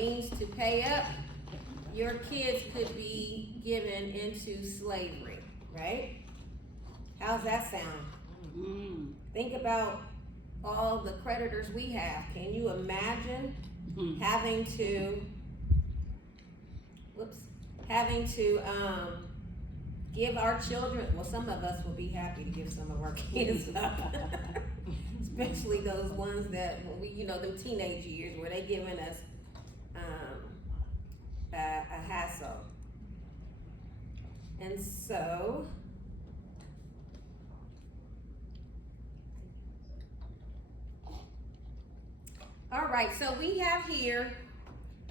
means to pay up, your kids could be given into slavery, right? How's that sound? Think about all the creditors we have. Can you imagine having to give our children, well, some of us will be happy to give some of our kids up. Especially those ones that, when we, them teenage years where they giving us a hassle. And so, all right, so we have here,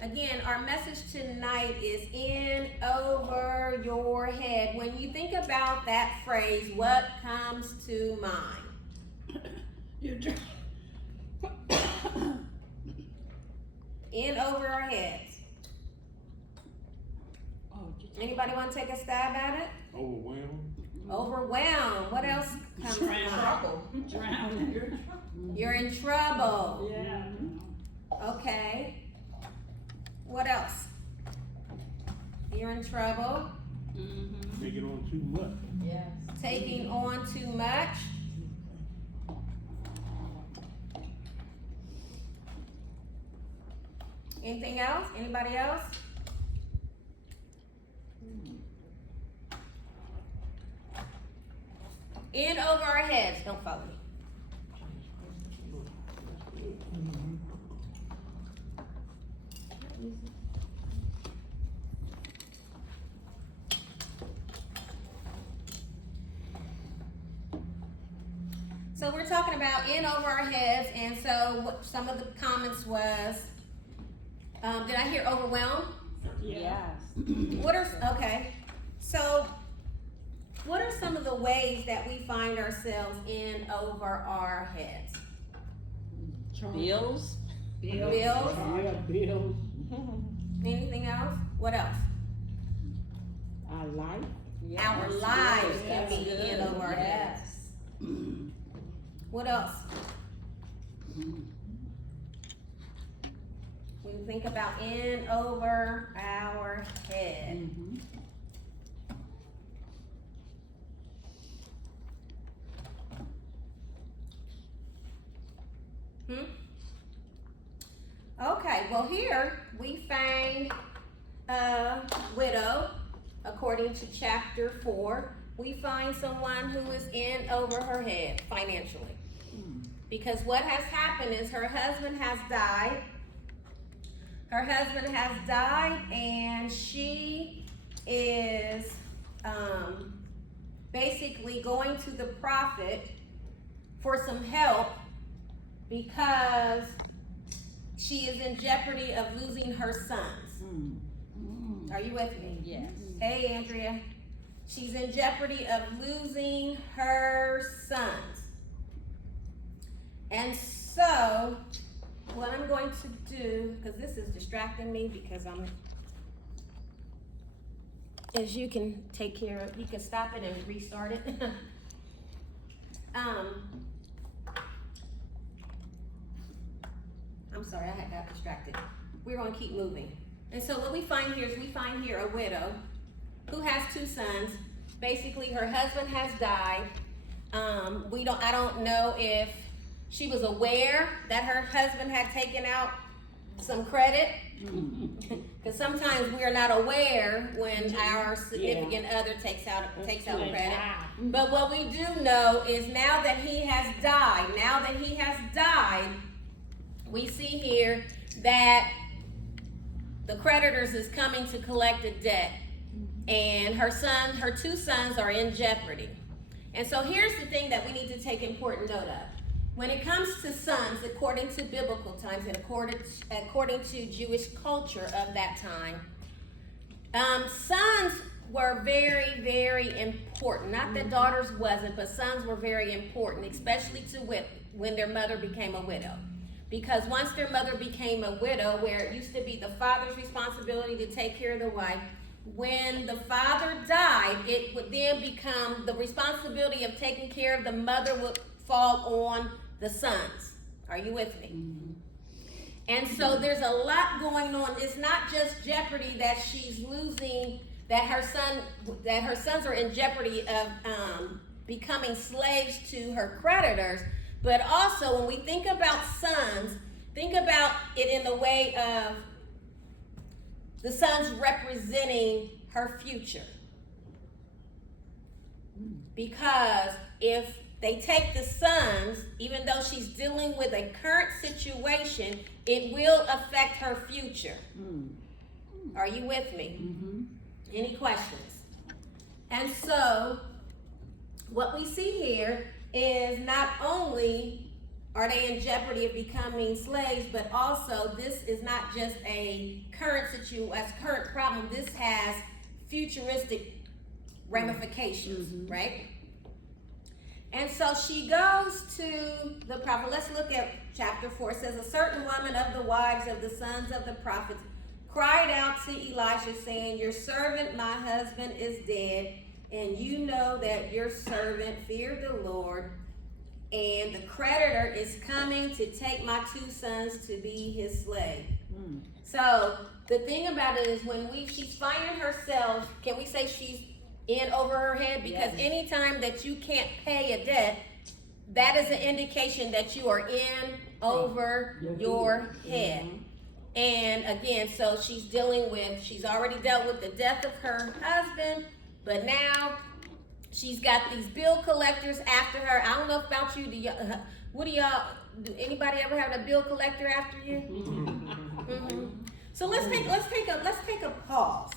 again, our message tonight is in over your head. When you think about that phrase, what comes to mind? In over our heads. Anybody want to take a stab at it? Overwhelmed. Overwhelmed. What else comes to mind? Drown. You're in trouble. Yeah. Okay. What else? You're in trouble. Taking on too much. Yes. Taking on too much. Anything else? Anybody else? In over our heads. Don't follow me. So we're talking about in over our heads, and so what some of the comments was, did I hear overwhelmed? Yes. Okay, so what are some of the ways that we find ourselves in over our heads? Bills. Bills? Yeah, bills. Anything else? What else? Our life. Our lives can be in over our heads. What else? We think about in over our head. Okay, well here we find a widow, according to chapter 4. We find someone who is in over her head financially. Because what has happened is her husband has died. Her husband has died, and she is basically going to the prophet for some help because she is in jeopardy of losing her sons. Are you with me? Yes. Hey, Andrea. She's in jeopardy of losing her sons. And so, what I'm going to do, because this is distracting me because as you can take care of, you can stop it and restart it. I'm sorry, I got distracted. We're going to keep moving. And so what we find here is we find here a widow who has 2 sons. Basically, her husband has died. I don't know if she was aware that her husband had taken out some credit. Because sometimes we are not aware when our significant other takes out credit. But what we do know is now that he has died, we see here that the creditors is coming to collect a debt, and her 2 sons are in jeopardy. And so here's the thing that we need to take important note of. When it comes to sons, according to biblical times and according to Jewish culture of that time, sons were very, very important. Not that daughters wasn't, but sons were very important, especially to when their mother became a widow. Because once their mother became a widow, where it used to be the father's responsibility to take care of the wife, when the father died, it would then become the responsibility of taking care of the mother would fall on the sons. Are you with me? And so there's a lot going on. It's not just jeopardy that she's losing, that her sons are in jeopardy of becoming slaves to her creditors, but also when we think about sons, think about it in the way of the sons representing her future. Because if they take the sons, even though she's dealing with a current situation, it will affect her future. Are you with me? Any questions? And so, what we see here is not only are they in jeopardy of becoming slaves, but also this is not just a current current problem. This has futuristic ramifications, right? And so she goes to the prophet. Let's look at chapter 4. It says, a certain woman of the wives of the sons of the prophets cried out to Elisha, saying, your servant, my husband, is dead, and you know that your servant feared the Lord, and the creditor is coming to take my 2 sons to be his slave. So the thing about it is when she's finding herself, can we say she's in over her head? Because anytime that you can't pay a debt, that is an indication that you are in over your head. And again, so she's already dealt with the death of her husband, but now she's got these bill collectors after her. I don't know about you. Do anybody ever have a bill collector after you? So let's take a pause.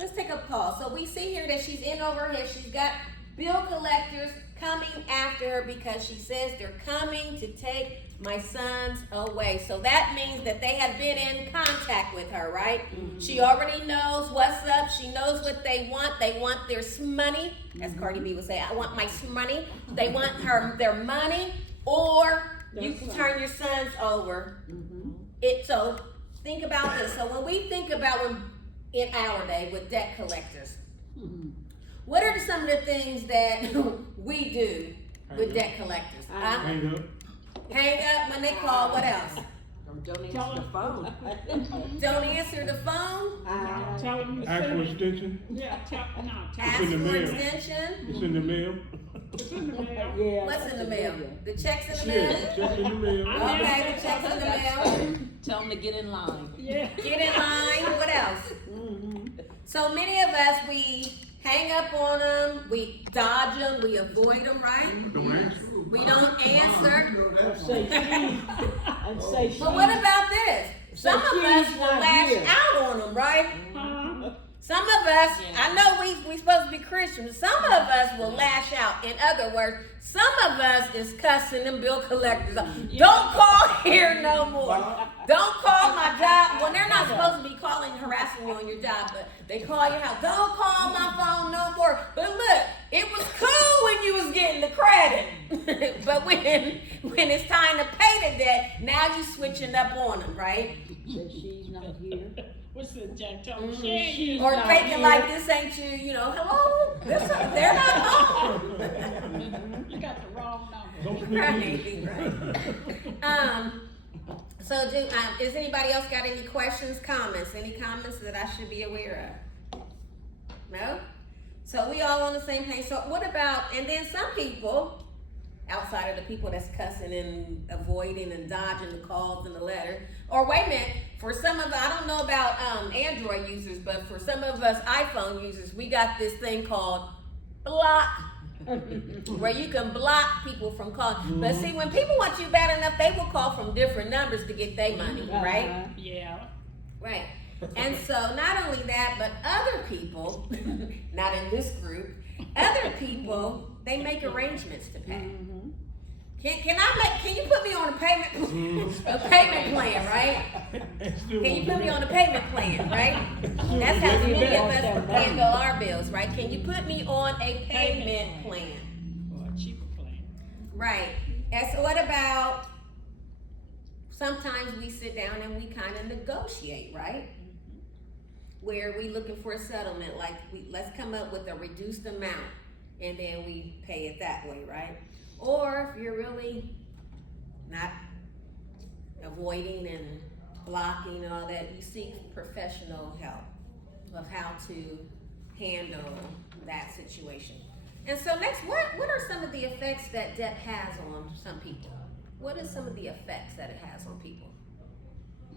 Let's take a pause. So we see here that she's in over her head. She's got bill collectors coming after her because she says they're coming to take my sons away. So that means that they have been in contact with her, right? She already knows what's up. She knows what they want. They want their money, as Cardi B would say. I want my money. They want their money, or you can turn your sons over. So think about this. So when we think about in our day with debt collectors, what are some of the things that we do with debt collectors? Hang up. Hang up when they call. What else? Don't answer the phone. Don't answer the phone. Tell them to Ask for send it. extension. Yeah, Ask in the for mail. extension. It's in the mail. It's in the mail. Yeah. What's in the mail? The checks in the mail. Yeah, check in the mail. Okay, the checks in the mail. Tell them to get in line. Yeah. Get in line. What else? So many of us, we hang up on them, we dodge them, we avoid them, right? Don't answer. We don't answer. And say she. But what about this? Some of us she's will not lash here. out on them, right? Uh-huh. Some of us, I know we supposed to be Christians, some of us will lash out. In other words, some of us is cussing them bill collectors out. Don't call here no more. Don't call my job. Well, they're not supposed to be calling, harassing you on your job, but they call your house. Don't call my phone no more. But look, it was cool when you was getting the credit. But when it's time to pay the debt, now you switching up on them, right? That she's not here. What's the Jack? Tell them she ain't here. Or not faking here. like this ain't you, hello? They're not home. You got the wrong number. Don't speak Right. So is anybody else got any questions, comments? Any comments that I should be aware of? No? So we all on the same page. So what about, and then some people, outside of the people that's cussing and avoiding and dodging the calls and the letter, or wait a minute, for some of, I don't know about Android users, but for some of us iPhone users, we got this thing called block, where you can block people from calling. But see, when people want you bad enough, they will call from different numbers to get their money, right? Yeah. Right. And so not only that, but other people, not in this group, other people, they make arrangements to pay. Can you put me on a payment plan, right? Can you put me on a payment plan, right? That's how many of us handle our bills, right? Can you put me on a payment plan? Or a cheaper plan. Right. And so what about, sometimes we sit down and we kind of negotiate, right? Where we looking for a settlement, like let's come up with a reduced amount and then we pay it that way, right? Or if you're really not avoiding and blocking and all that, you seek professional help of how to handle that situation. And so next, what are some of the effects that debt has on some people? What are some of the effects that it has on people?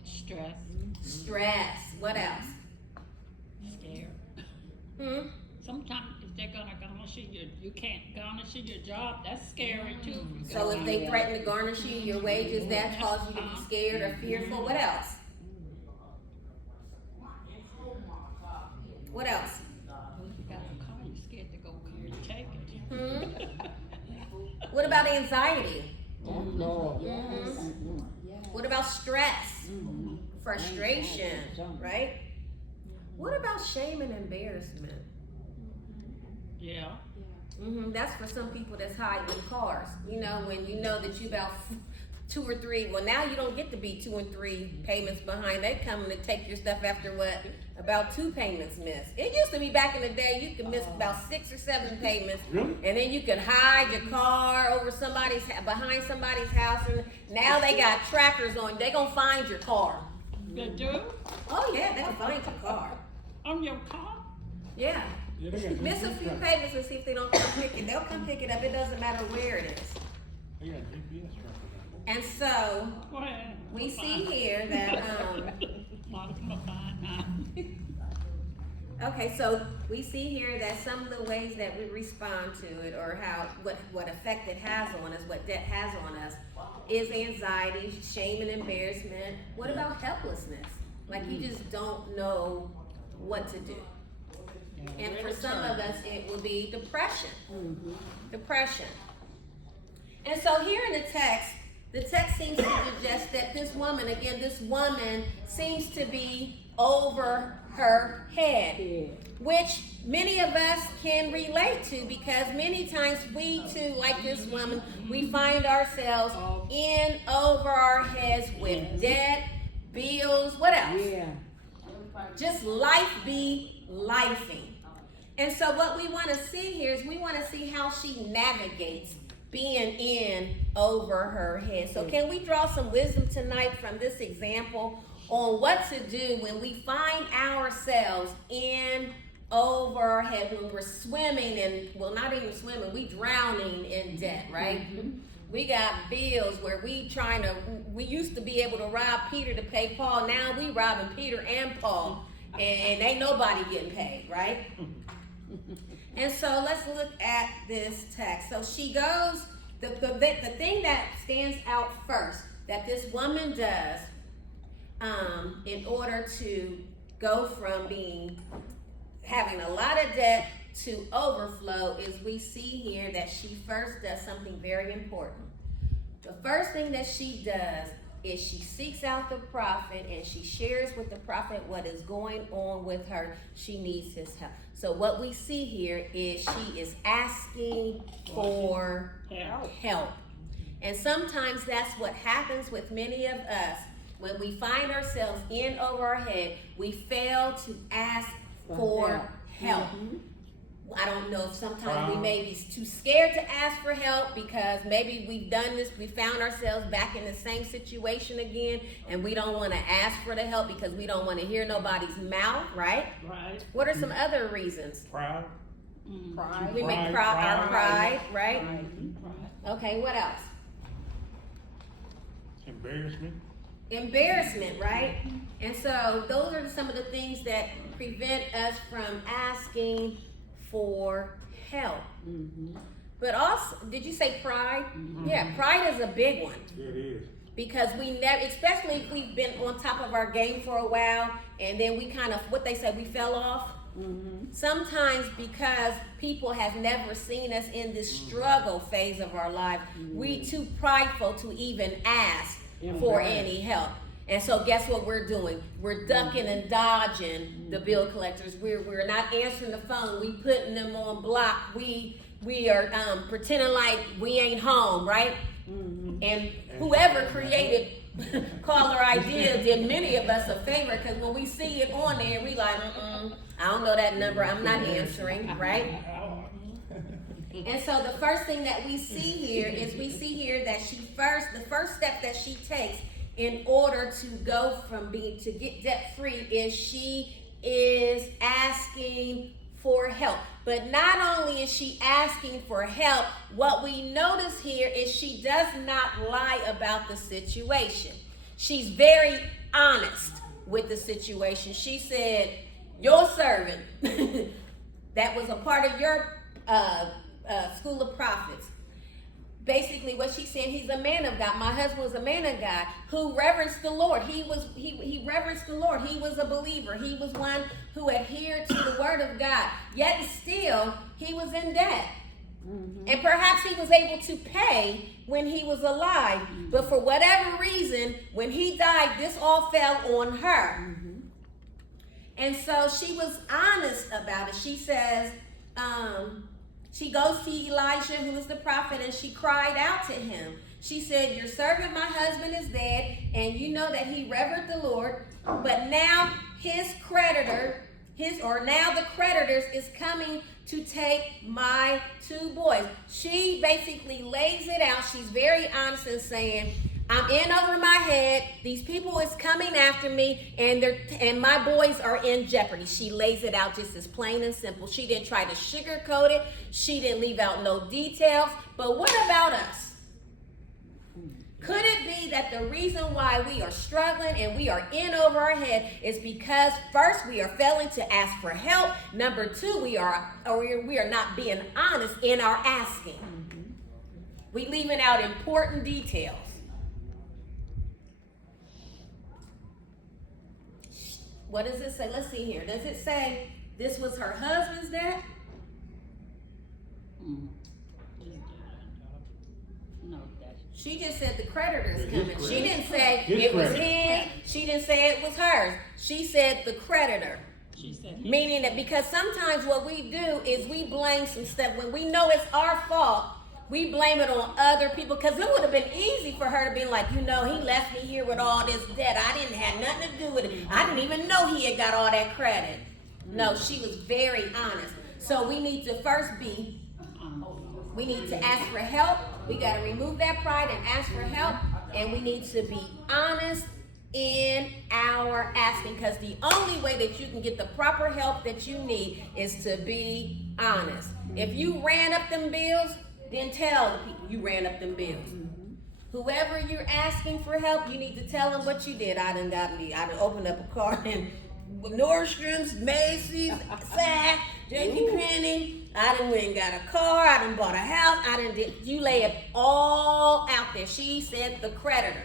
Stress, Stress. What else? scared. Hmm? Sometimes if they're gonna garnish you can't garnish your job. That's scary too. So if they threaten to garnish you, your wages, that causes you to be scared or fearful. What else? What else? You got a car, you're scared to go come and take it. Hmm? What about anxiety? Oh, Lord. Mhm. What about stress? Frustration, right? What about shame and embarrassment? Yeah. That's for some people that's hiding in cars. You know, when you know that you about 2 or 3, well now you don't get to be 2 and 3 payments behind. They come to take your stuff after what? About 2 payments missed. It used to be back in the day you could miss about 6 or 7 payments. Really? And then you could hide your car over behind somebody's house, and now they got trackers on. They gonna find your car. They do? Oh yeah, they can find your car. On your car? Yeah. Yeah, they got Miss a GPS few tracker. payments and see if they don't come pick it. They'll come pick it up. It doesn't matter where it is. They got GPS tracker. And so Well, we see here that a lot of them are fine now. okay, so we see here that some of the ways that we respond to it, or how what effect it has on us, what debt has on us, is anxiety, shame, and embarrassment. What about helplessness? Like you just don't know what to do. And for some of us, it will be depression. Depression. And so here in the text seems to suggest that this woman seems to be over her head, Yeah. which many of us can relate to, because many times we too, like this woman, we find ourselves in over our heads with debt, bills, what else? Yeah. Just life be lifing. And so what we want to see here is we want to see how she navigates being in over her head. So can we draw some wisdom tonight from this example on what to do when we find ourselves in over our head, when we're swimming and, well, not even swimming, we drowning in debt, right? We got bills where we used to be able to rob Peter to pay Paul. Now we robbing Peter and Paul, and ain't nobody getting paid, right? And so let's look at this text. So she goes, the thing that stands out first that this woman does in order to go from having a lot of debt to overflow is we see here that she first does something very important. The first thing that she does is she seeks out the prophet and she shares with the prophet what is going on with her. She needs his help. So what we see here is she is asking for help. And sometimes that's what happens with many of us. When we find ourselves in over our head, we fail to ask for help. I don't know if sometimes we may be too scared to ask for help because maybe we've done this, we found ourselves back in the same situation again, and we don't want to ask for the help because we don't want to hear nobody's mouth, right? Right. What are some other reasons? Pride. Pride. We make Pride. our pride, right? Right. Okay, what else? Embarrassment. Embarrassment, right? And so those are some of the things that prevent us from asking for help. But also, did you say pride? Yeah, pride is a big one. Yeah, it is. Because we never, especially if we've been on top of our game for a while and then we kind of, what they say, we fell off. Sometimes because people have never seen us in this struggle phase of our life, we too prideful to even ask for any help. And so guess what we're doing? We're ducking and dodging the bill collectors. We're not answering the phone. We putting them on block. We are pretending like we ain't home, right? And whoever created caller ID did many of us a favor, because when we see it on there, we like, I don't know that number. I'm not answering, right? And so the first thing that we see here is we see here that the first step that she takes in order to go from to get debt free is she is asking for help. But not only is she asking for help, what we notice here is she does not lie about the situation. She's very honest with the situation. She said, your servant, that was a part of your school of prophets. Basically what she's saying, he's a man of God. My husband was a man of God who reverenced the Lord. He reverenced the Lord. He was a believer. He was one who adhered to the word of God. Yet still, he was in debt. Mm-hmm. And perhaps he was able to pay when he was alive. Mm-hmm. But for whatever reason, when he died, this all fell on her. Mm-hmm. And so she was honest about it. She says, she goes to Elijah, who is the prophet, and she cried out to him. She said, your servant, my husband, is dead, and you know that he revered the Lord, but now the creditors is coming to take my 2 boys. She basically lays it out. She's very honest in saying, I'm in over my head. These people is coming after me, and my boys are in jeopardy. She lays it out just as plain and simple. She didn't try to sugarcoat it. She didn't leave out no details. But what about us? Could it be that the reason why we are struggling and we are in over our head is because first we are failing to ask for help. Number 2, we are not being honest in our asking. Mm-hmm. We leaving out important details. What does it say? Let's see here. Does it say this was her husband's debt? No, she just said the creditors coming. She didn't say it was his. She didn't say it was hers. She said the creditor. She said meaning that because sometimes what we do is we blame some stuff when we know it's our fault. We blame it on other people because it would have been easy for her to be like, he left me here with all this debt. I didn't have nothing to do with it. I didn't even know he had got all that credit. No, she was very honest. So we need to first we need to ask for help. We got to remove that pride and ask for help. And we need to be honest in our asking, because the only way that you can get the proper help that you need is to be honest. If you ran up them bills, then tell the people you ran up them bills. Mm-hmm. Whoever you're asking for help, you need to tell them what you did. I done opened up a car in Nordstrom's, Macy's, Saks, JCPenney. I done went and got a car. I done bought a house. You lay it all out there. She said the creditor.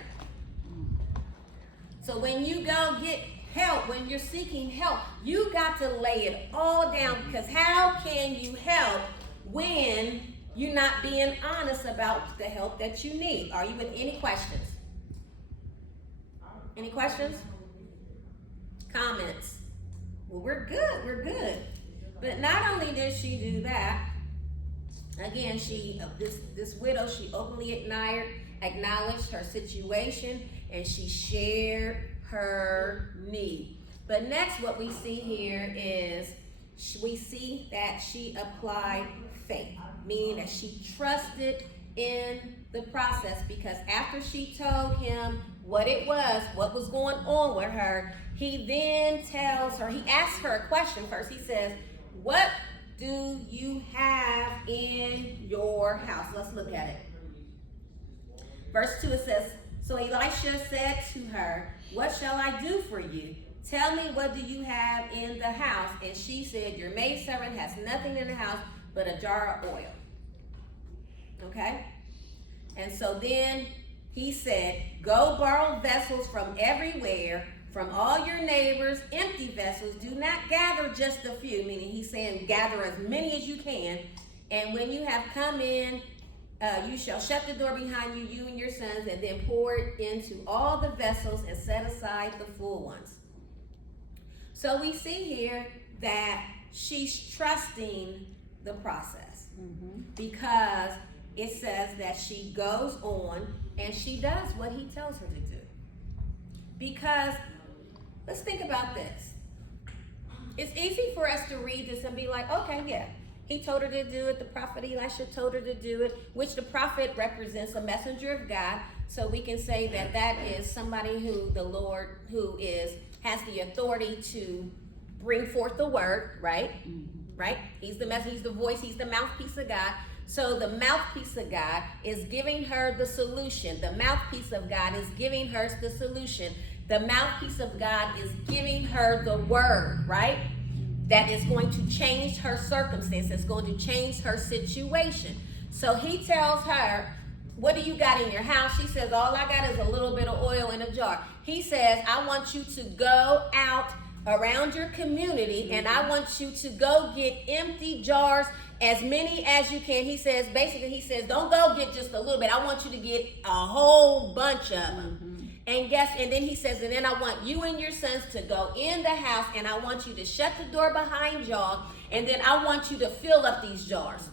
So when you go get help, when you're seeking help, you got to lay it all down, because how can you help when you're not being honest about the help that you need? Are you with any questions? Any questions? Comments? Well, we're good. But not only did she do that, again, this widow, she openly acknowledged her situation, and she shared her need. But next, what we see here is we see that she applied faith, meaning that she trusted in the process, because after she told him what was going on with her, he then tells her, he asks her a question first. He says, what do you have in your house? Let's look at it. Verse 2, it says, so Elisha said to her, what shall I do for you? Tell me, what do you have in the house? And she said, your maidservant has nothing in the house but a jar of oil. Okay? And so then he said, go borrow vessels from everywhere, from all your neighbors, empty vessels. Do not gather just a few, meaning he's saying gather as many as you can. And when you have come in, you shall shut the door behind you, you and your sons, and then pour it into all the vessels and set aside the full ones. So we see here that she's trusting the process, because it says that she goes on and she does what he tells her to do. Because let's think about this. It's easy for us to read this and be like, okay, yeah, he told her to do it. The prophet Elisha told her to do it, which the prophet represents a messenger of God. So we can say that that is somebody who the Lord, has the authority to bring forth the word, right? Right? He's the message, he's the voice, he's the mouthpiece of God. So the mouthpiece of God is giving her the solution. The mouthpiece of God is giving her the solution. The mouthpiece of God is giving her the word, right? That is going to change her circumstance. It's going to change her situation. So he tells her, what do you got in your house? She says, all I got is a little bit of oil in a jar. He says, I want you to go out around your community and I want you to go get empty jars, as many as you can. He says, don't go get just a little bit. I want you to get a whole bunch of them. And then he says, and then I want you and your sons to go in the house and I want you to shut the door behind y'all. And then I want you to fill up these jars.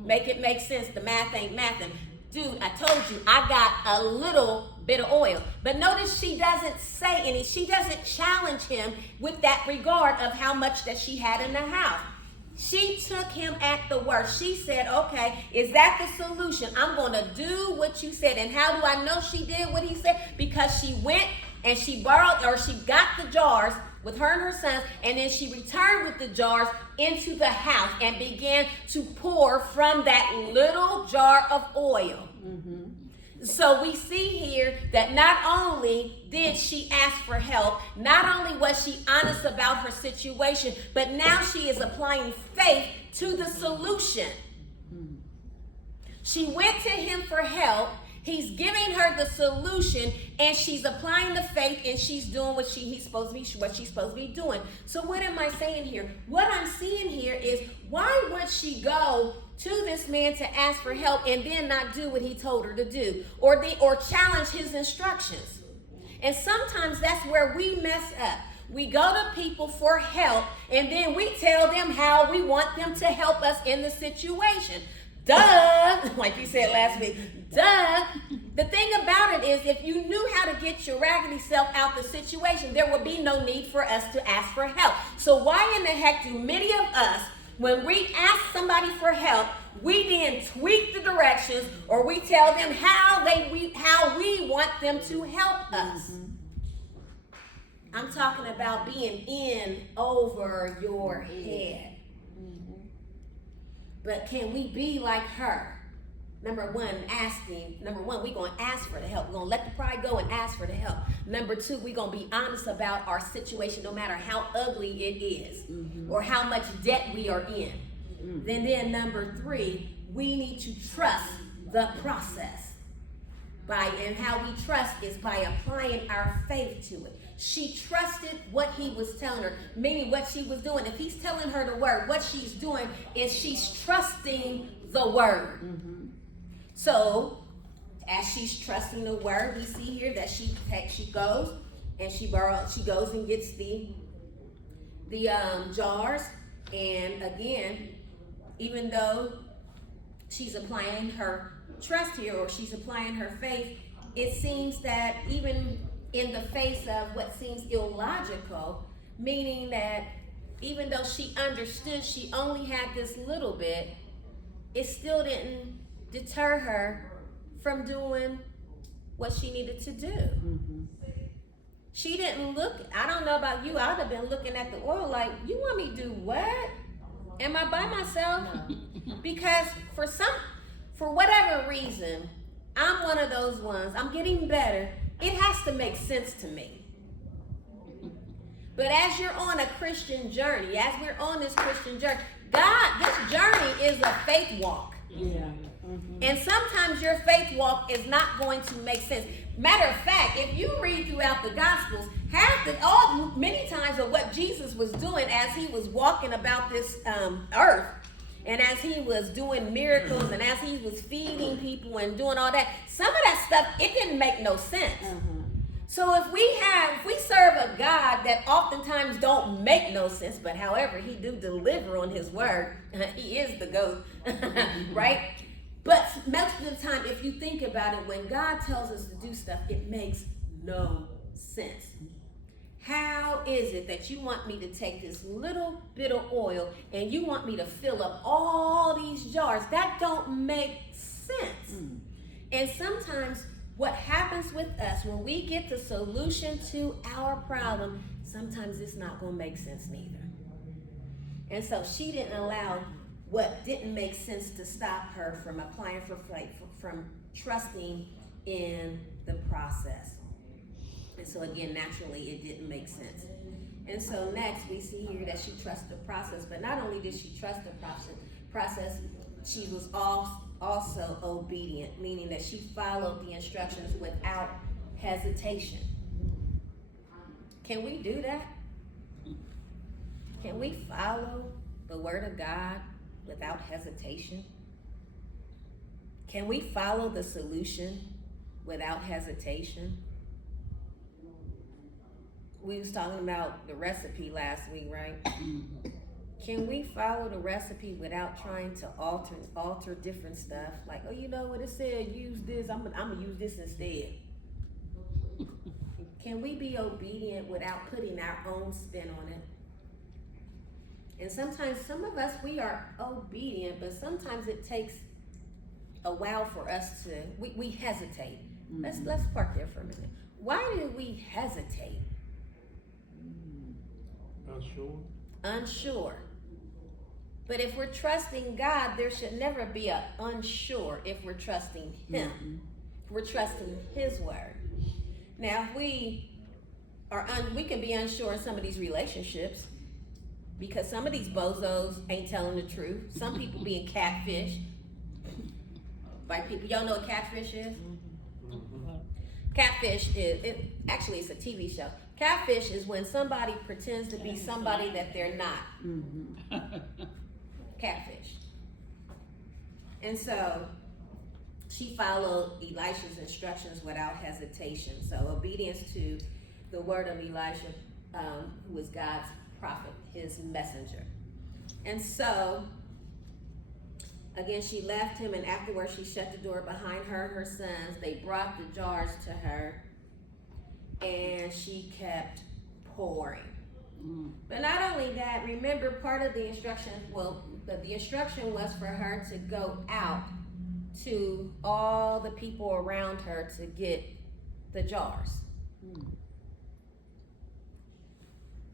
Make it make sense. The math ain't mathin'. Dude, I told you, I got a little bit of oil. But notice she doesn't say any, she doesn't challenge him with that regard of how much that she had in the house. She took him at the word. She said, okay, is that the solution? I'm going to do what you said. And how do I know she did what he said? Because she went and she borrowed, or she got the jars with her and her sons, and then she returned with the jars into the house and began to pour from that little jar of oil. So we see here that not only did she ask for help, not only was she honest about her situation, but now she is applying faith to the solution. She went to him for help. He's giving her the solution, and she's applying the faith, and she's doing what she's supposed to be doing. So what am I saying here? What I'm seeing here is, why would she go to this man to ask for help and then not do what he told her to do, or challenge his instructions? And sometimes that's where we mess up. We go to people for help, and then we tell them how we want them to help us in the situation. Duh, like you said last week, duh. The thing about it is, if you knew how to get your raggedy self out the situation, there would be no need for us to ask for help. So why in the heck do many of us, when we ask somebody for help, we then tweak the directions, or we tell them how we want them to help us? I'm talking about being in over your head. But can we be like her? Number one, we're going to ask for the help. We're going to let the pride go and ask for the help. Number two, we're going to be honest about our situation, no matter how ugly it is, or how much debt we are in. Then number three, we need to trust the process. And how we trust is by applying our faith to it. She trusted what he was telling her, meaning what she was doing. If he's telling her the word, what she's doing is she's trusting the word. So as she's trusting the word, we see here that she goes and gets the jars. And again, even though she's applying her trust here, or she's applying her faith, it seems that even in the face of what seems illogical, meaning that even though she understood she only had this little bit, it still didn't deter her from doing what she needed to do. She didn't look, I don't know about you, I'd have been looking at the oil like, you want me to do what? Am I by myself? Because for whatever reason, I'm one of those ones, I'm getting better. It has to make sense to me. But as you're on a Christian journey, as we're on this Christian journey, this journey is a faith walk. And sometimes your faith walk is not going to make sense. Matter of fact, if you read throughout the Gospels, many times of what Jesus was doing as he was walking about this earth, and as he was doing miracles, and as he was feeding people and doing all that, some of that stuff, it didn't make no sense. So if we serve a God that oftentimes don't make no sense, but however, he do deliver on his word, he is the GOAT, right? But most of the time, if you think about it, when God tells us to do stuff, it makes no sense. How is it that you want me to take this little bit of oil and you want me to fill up all these jars? That don't make sense. And sometimes what happens with us when we get the solution to our problem, sometimes it's not going to make sense neither. And so she didn't allow what didn't make sense to stop her from applying for faith, from trusting in the process. And so again, naturally, it didn't make sense. And so next, we see here that she trusted the process. But not only did she trust the process, she was also obedient, meaning that she followed the instructions without hesitation. Can we do that? Can we follow the word of God without hesitation? Can we follow the solution without hesitation? We was talking about the recipe last week, right? Can we follow the recipe without trying to alter different stuff? Like, oh, you know what it said, use this, I'm gonna use this instead. Can we be obedient without putting our own spin on it? And sometimes, some of us, we are obedient, but sometimes it takes a while for us to, we hesitate. Let's park there for a minute. Why do we hesitate? Unsure. But if we're trusting God, there should never be an unsure if we're trusting Him. If we're trusting His word. Now, if we can be unsure in some of these relationships because some of these bozos ain't telling the truth. Some people being catfish. Like people, y'all know what catfish is? Catfish is, actually it's a TV show. Catfish is when somebody pretends to be somebody that they're not. Catfish. And so she followed Elisha's instructions without hesitation. So obedience to the word of Elisha, who was God's prophet, his messenger. And so, again, she left him, and afterwards she shut the door behind her and her sons. They brought the jars to her, and she kept pouring. But not only that, remember part of the instruction, the instruction was for her to go out to all the people around her to get the jars.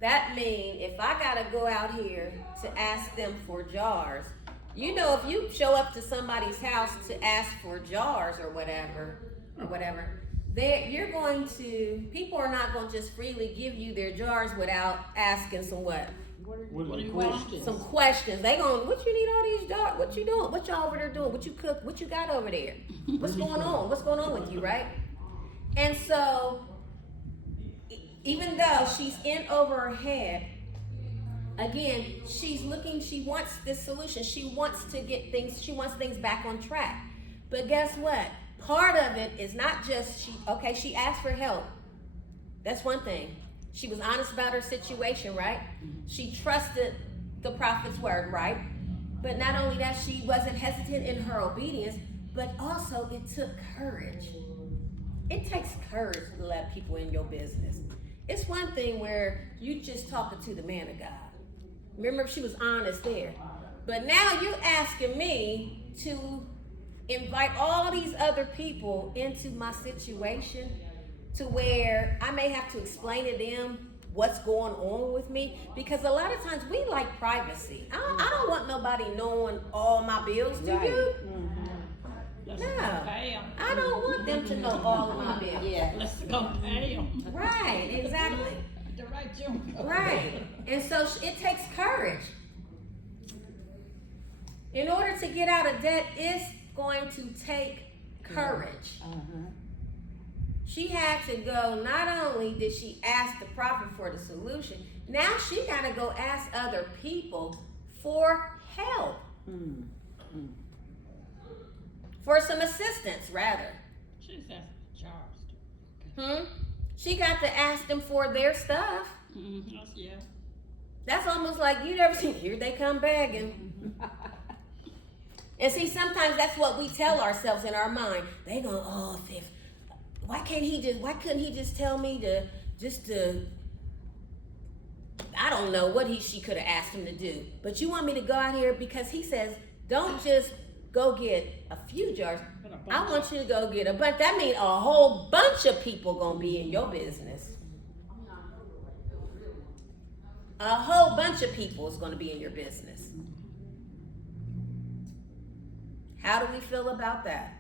That means if I gotta go out here to ask them for jars, you know, if you show up to somebody's house to ask for jars or whatever, people are not going to just freely give you their jars without asking some what? What do you want? Some questions. They going, what you need all these jars? What you doing? What y'all over there doing? What you cook? What you got over there? What's going on? What's going on with you, right? And so, even though she's in over her head, again, she's looking, she wants this solution. She wants to get things, she wants things back on track. But guess what? Part of it is not just, she asked for help. That's one thing. She was honest about her situation, right? She trusted the prophet's word, right? But not only that, she wasn't hesitant in her obedience, but also it took courage. It takes courage to let people in your business. It's one thing where you just talking to the man of God. Remember, she was honest there. But now you're asking me to invite all these other people into my situation to where I may have to explain to them what's going on with me. Because a lot of times we like privacy. I don't want nobody knowing all my bills, do you? No, I don't want them to know all of my bills. Yeah. Let's go pay them. Right, exactly. The right jump. Right. And so it takes courage. In order to get out of debt, it's going to take courage. She had to go, not only did she ask the prophet for the solution, now she got to go ask other people for help. For some assistance, rather. She's asking jars. She got to ask them for their stuff. Yeah. That's almost like you never seen, here they come begging. And see, sometimes that's what we tell ourselves in our mind. They go, oh, why couldn't he just tell me to I don't know what she could have asked him to do. But you want me to go out here because he says, don't just go get a few jars, I want you to go get a bunch. That means a whole bunch of people gonna be in your business. A whole bunch of people is gonna be in your business. How do we feel about that?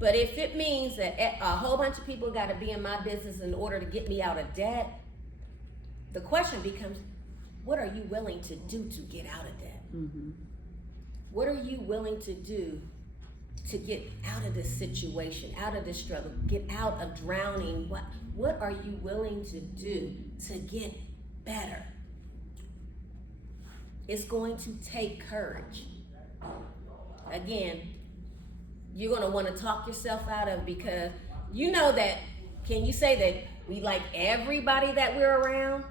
But if it means that a whole bunch of people got to be in my business in order to get me out of debt, the question becomes, what are you willing to do to get out of debt? Mm-hmm. What are you willing to do to get out of this situation, out of this struggle, get out of drowning? What are you willing to do to get better? It's going to take courage. Again, you're going to want to talk yourself out of, because you know that, can you say that we like everybody that we're around?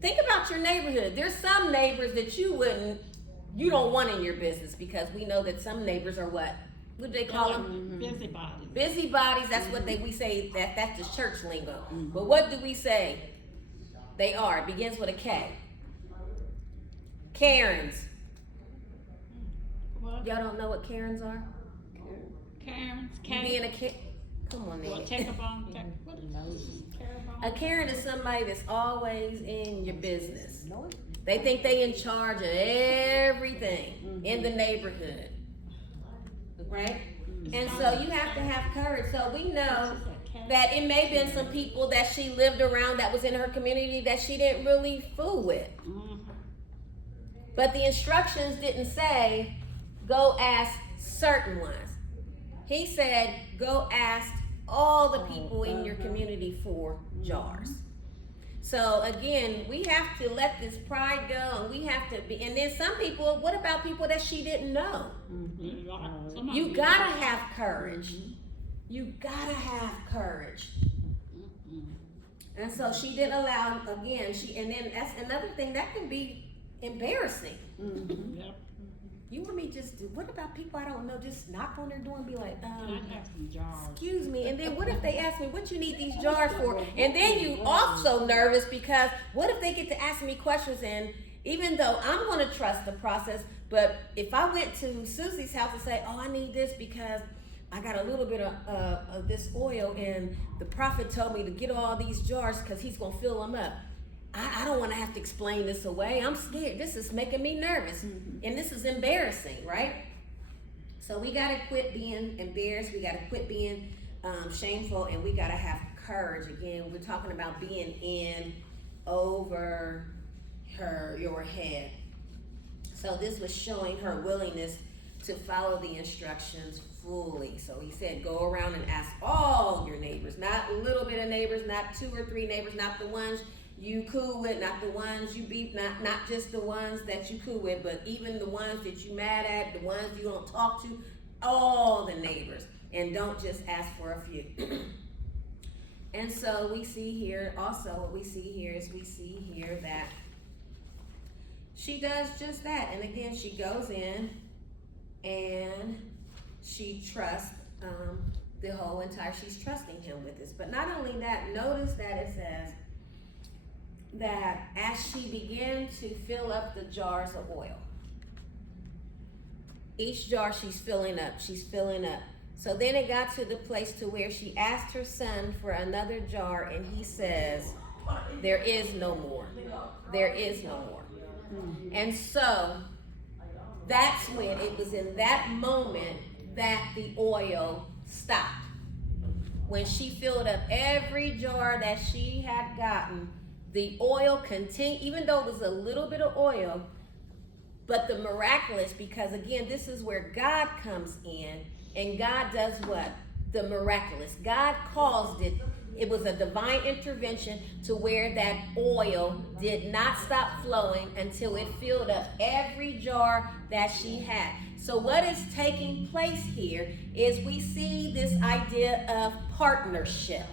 Think about your neighborhood. There's some neighbors that you don't want in your business, because we know that some neighbors are what do they call them? Busybodies. Busybodies. That's what we say, that's the church lingo. But what do we say they are? It begins with a K. Karens. What? Y'all don't know what Karens are? Karen's, You being a come on, Well, nigga. take a bone, what is this? A Karen is somebody that's always in your business. No, it- They think they in charge of everything in the neighborhood, right? And so you have to have courage. So we know that it may have been some people that she lived around that was in her community that she didn't really fool with. But the instructions didn't say, go ask certain ones. He said, go ask all the people in your community for jars. So again, we have to let this pride go, and we have to be, and then some people, what about people that she didn't know? You gotta have courage. You gotta have courage. And so she didn't allow, again, and then that's another thing that can be embarrassing. Yep. You want me just to, what about people I don't know, just knock on their door and be like, I'd have some jars. excuse me, and then what if they ask me what you need these jars for? And then you also nervous, because what if they get to ask me questions, and even though I'm gonna trust the process, but if I went to Susie's house and say, oh, I need this because I got a little bit of this oil, and the prophet told me to get all these jars because he's gonna fill them up. I don't want to have to explain this away. I'm scared. This is making me nervous. And this is embarrassing, right? So we got to quit being embarrassed. We got to quit being shameful, and we got to have courage. Again, we're talking about being in over your head. So this was showing her willingness to follow the instructions fully. So he said, go around and ask all your neighbors, not a little bit of neighbors, not 2 or 3 neighbors, not the ones you cool with, not the ones you beef, not just the ones that you cool with, but even the ones that you mad at, the ones you don't talk to, all the neighbors, and don't just ask for a few. And so we see here, also what we see here is we see here that she does just that. And again, she goes in and she trusts the whole entire, she's trusting him with this. But not only that, notice that it says that as she began to fill up the jars of oil, each jar she's filling up. So then it got to the place to where she asked her son for another jar, and he says, there is no more. There is no more. And so that's when it was in that moment that the oil stopped. When she filled up every jar that she had gotten, the oil continued, even though it was a little bit of oil, but the miraculous, because again, this is where God comes in, and God does what? The miraculous. God caused it. It was a divine intervention to where that oil did not stop flowing until it filled up every jar that she had. So what is taking place here is we see this idea of partnership.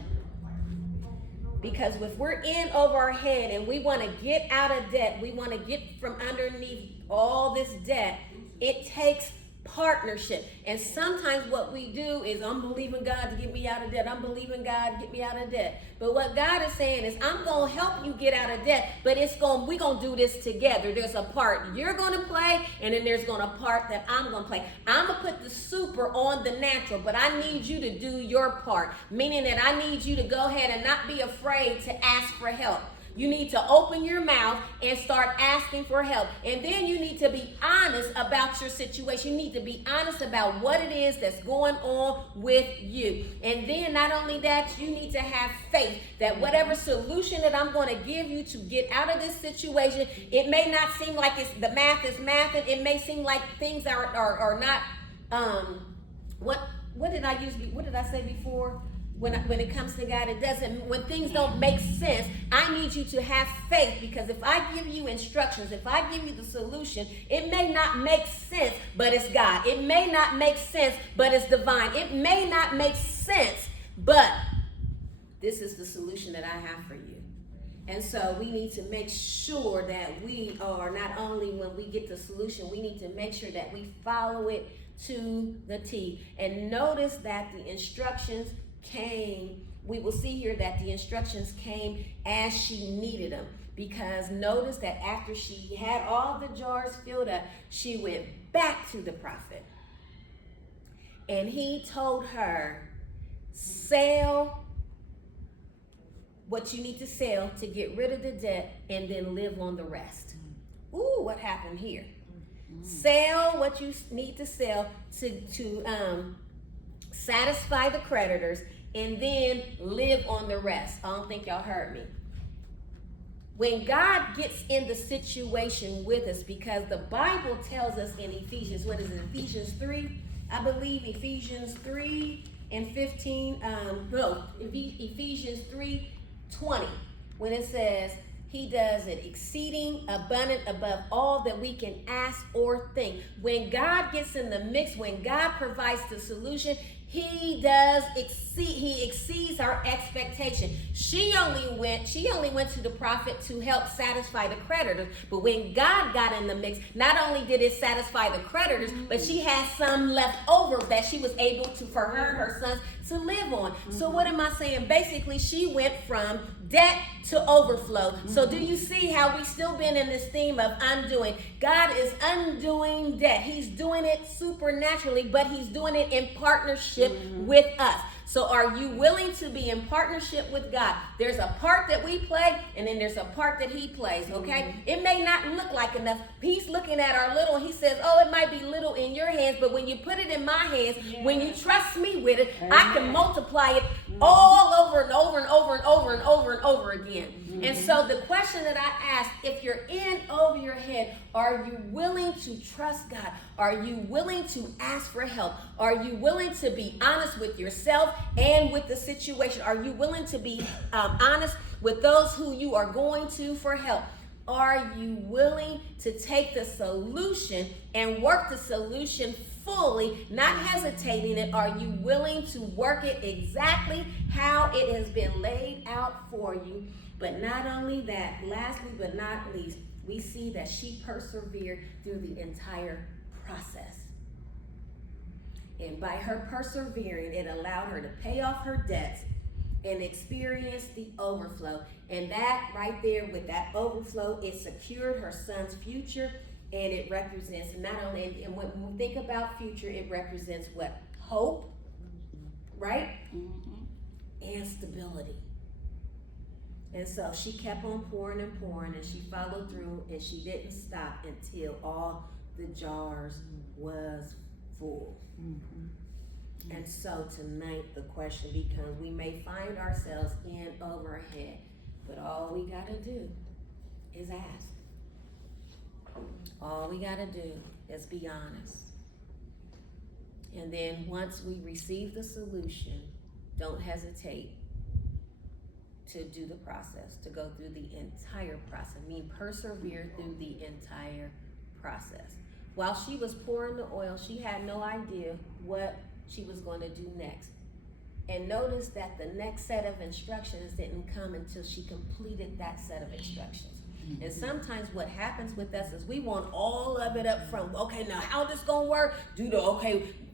Because if we're in over our head and we want to get out of debt, we want to get from underneath all this debt, it takes partnership. And sometimes what we do is, I'm believing God to get me out of debt. I'm believing God to get me out of debt. But what God is saying is, I'm going to help you get out of debt, but we're going to do this together. There's a part you're going to play, and then there's going to part that I'm going to play. I'm going to put the super on the natural, but I need you to do your part, meaning that I need you to go ahead and not be afraid to ask for help. You need to open your mouth and start asking for help. And then you need to be honest about your situation. You need to be honest about what it is that's going on with you. And then not only that, you need to have faith that whatever solution that I'm going to give you to get out of this situation, it may not seem like the math is mathing. It may seem like things are not, what did I say before? When it comes to God, when things don't make sense, I need you to have faith, because if I give you instructions, if I give you the solution, it may not make sense, but it's God. It may not make sense, but it's divine. It may not make sense, but this is the solution that I have for you. And so we need to make sure that we are, not only when we get the solution, we need to make sure that we follow it to the T. And notice that the instructions came, we will see here that the instructions came as she needed them, because notice that after she had all the jars filled up, she went back to the prophet, and he told her, sell what you need to sell to get rid of the debt, and then live on the rest. Ooh, what happened here? Sell what you need to sell to satisfy the creditors, and then live on the rest. I don't think y'all heard me. When God gets in the situation with us, because the Bible tells us in Ephesians, what is it, Ephesians 3? I believe Ephesians 3 and 15, Ephesians 3:20, when it says, he does it exceeding abundant above all that we can ask or think. When God gets in the mix, when God provides the solution, he exceeds our expectation. She only went to the prophet to help satisfy the creditors. But when God got in the mix, not only did it satisfy the creditors, but she had some left over that she was able to, for her and her sons, to live on. So what am I saying? Basically, she went from debt to overflow. So do you see how we still been in this theme of undoing? God is undoing debt. He's doing it supernaturally, but he's doing it in partnership with us. So are you willing to be in partnership with God? There's a part that we play, and then there's a part that he plays, okay? It may not look like enough. He's looking at our little, he says, oh, it might be little in your hands, but when you put it in my hands, when you trust me with it, I can multiply it all over and over and over and over and over and over again. And so the question that I ask, if you're in over your head, are you willing to trust God? Are you willing to ask for help? Are you willing to be honest with yourself and with the situation? Are you willing to be honest with those who you are going to for help? Are you willing to take the solution and work the solution fully, not hesitating it? Are you willing to work it exactly how it has been laid out for you? But not only that, lastly but not least, we see that she persevered through the entire process. And by her persevering, it allowed her to pay off her debts and experience the overflow. And that right there, with that overflow, it secured her son's future, and it represents not only, and when we think about future, it represents what? Hope, right? And stability. And so she kept on pouring and pouring, and she followed through, and she didn't stop until all the jars was full. And so tonight the question becomes, we may find ourselves in over our head, but all we gotta do is ask. All we gotta do is be honest. And then once we receive the solution, don't hesitate to do the process, to go through the entire process. I mean, persevere through the entire process. While she was pouring the oil, she had no idea what she was going to do next. And notice that the next set of instructions didn't come until she completed that set of instructions. And sometimes what happens with us is we want all of it up front. Okay, now how this gonna work?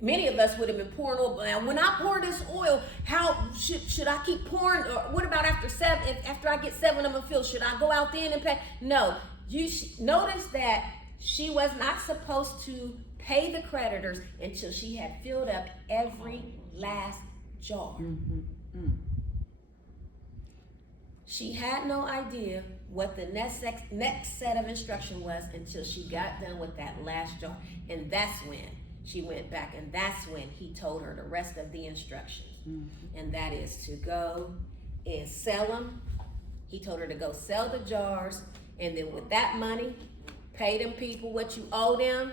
Many of us would have been pouring oil. Now, when I pour this oil, how should I keep pouring? Or what about after 7? If after I get 7 of them filled, should I go out then and pay? No. Notice that she was not supposed to pay the creditors until she had filled up every last jar. She had no idea what the next set of instruction was until she got done with that last jar. And that's when she went back, and that's when he told her the rest of the instructions. And that is to go and sell them. He told her to go sell the jars, and then with that money, pay them people what you owe them.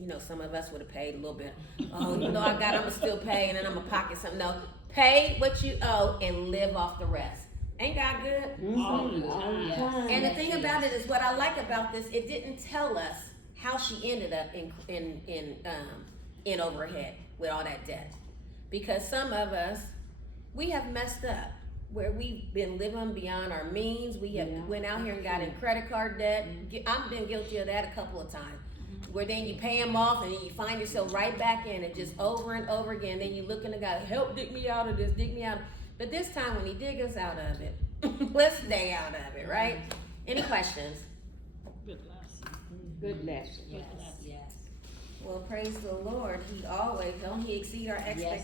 You know, some of us would have paid a little bit. Oh, even though I got, I'm gonna still pay, and then I'm gonna pocket something. No, pay what you owe and live off the rest. Ain't God good? All the time. And the thing about it is, what I like about this, it didn't tell us how she ended up in overhead with all that debt, because some of us, we have messed up where we've been living beyond our means. We have went out here and got in credit card debt. I've been guilty of that a couple of times, where then you pay them off and then you find yourself right back in it just over and over again. Then you looking to God, help dig me out of this, dig me out. But this time when he dig us out of it, let's stay out of it, right? Any questions? Good lesson. Good lesson. Good lesson. Well, praise the Lord. He always, don't he exceed our expectations?